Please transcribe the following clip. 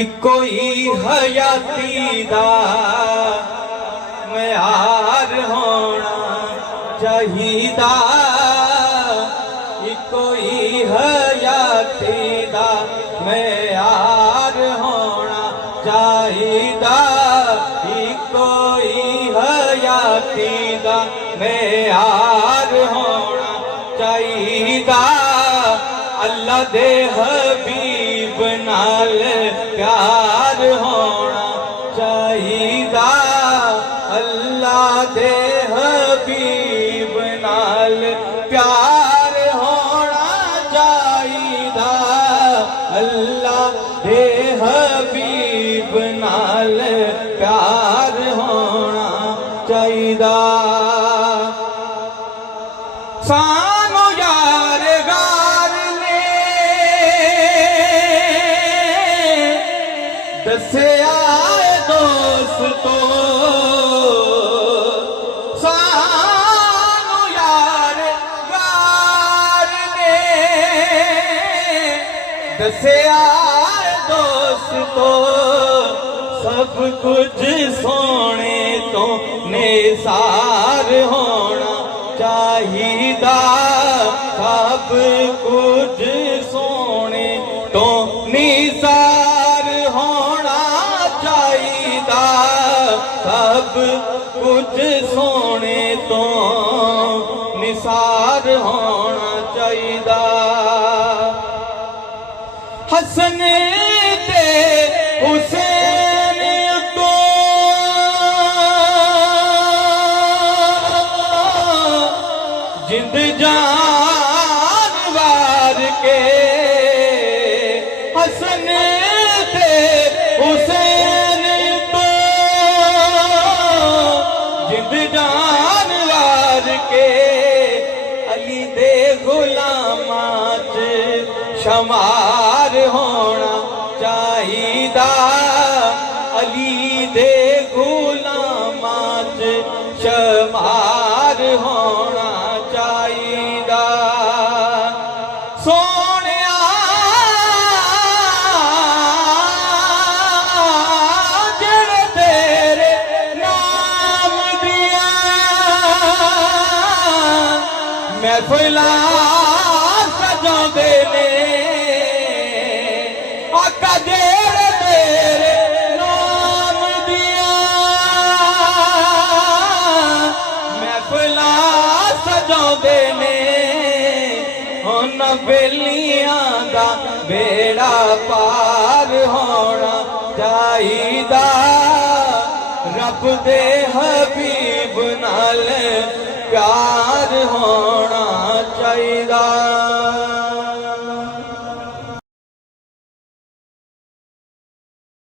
Eco ही हयाती दा म्यार होना चाहिदा। इको ही हयाती दा म्यार होना चाहिदा। इको ही हयाती दा म्यार होना चाहिदा। अल्लाह दे हबीब नाल प्यार होना चाहिदा। अल्लाह दे हबीब नाल प्यार होना चाहिदा। अल्लाह दे हबीब नाल प्यार होना चाहिदा। सानू यार गार ने दस्या दोस्तो, सानू यार गार ने दस्या दोस्तो। सब कुछ सोने तो निसार होना चाहिदा। सब कुछ सोने तो निसार होना चाहिदा। सब कुछ सोने तो निसार होना चाहिदा। हसन ते हुसैन तो जिंद जान वार के। हसन ते हुसैन तो जिंद जान वार के। अली दे गुलामात शमार होना चाहिदा। अली दे गुलामात शमार होना चाहिदा। सोनिया जेड़े तेरे नाम दिया महफिलां सजांदे ने। आका जेड़े तेरे नाम दिया महफिलां सजांदे ने। उन्हां बेलियां दा बेड़ा पार होना चाहिदा। रब दे हबीब नाल प्यार